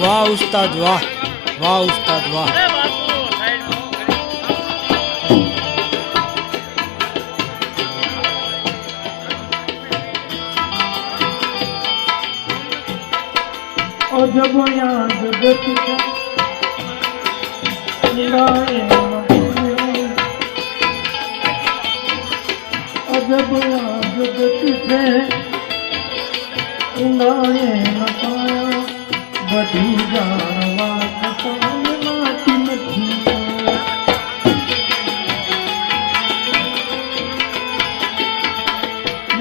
वाह उस्ताद वाह, वाह उस्ताद वाह। जब याद जब याद तुझे उड़ाए न पाया बधु जानवा खतान नाती नहीं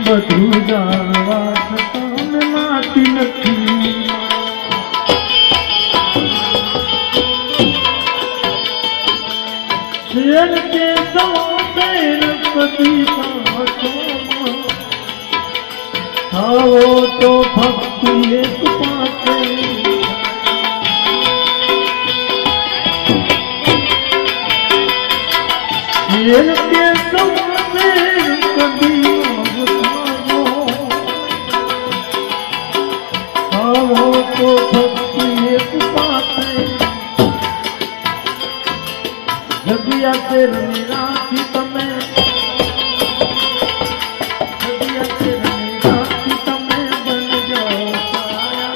बधु जानवा खतान नाती नहीं शेर के सवार पति खाओ तो भक्ति एक पाते शेर के सवार कभी खाओ तो भक्ति एक पाते जगिया तेर राखी तमे जगिया तेर राखी तमे बन जाओ छाया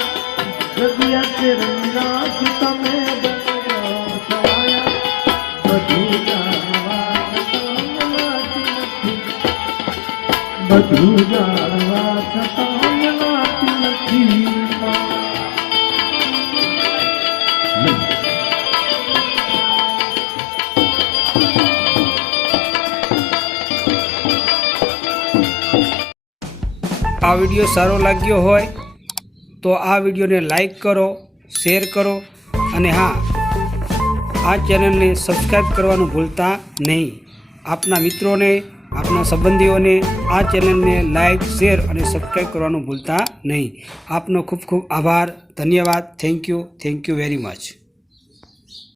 जगिया तेर राखी तमे बन जाओ छाया बधु जानवा छतान नाती नहीं बधु जानवा छतान नाती नहीं आ विडियो सारो लाग्यो होय तो आ विडियो ने लाइक करो, शेर करो अने हाँ आ चैनल ने सब्सक्राइब करवानुं भूलता नहीं। आपना मित्रों ने आपना संबंधीओं ने आ चैनल ने लाइक शेर अने सब्सक्राइब करवानुं भूलता नहीं। आपनो खूब खूब आभार, धन्यवाद, थैंक यू वेरी मच।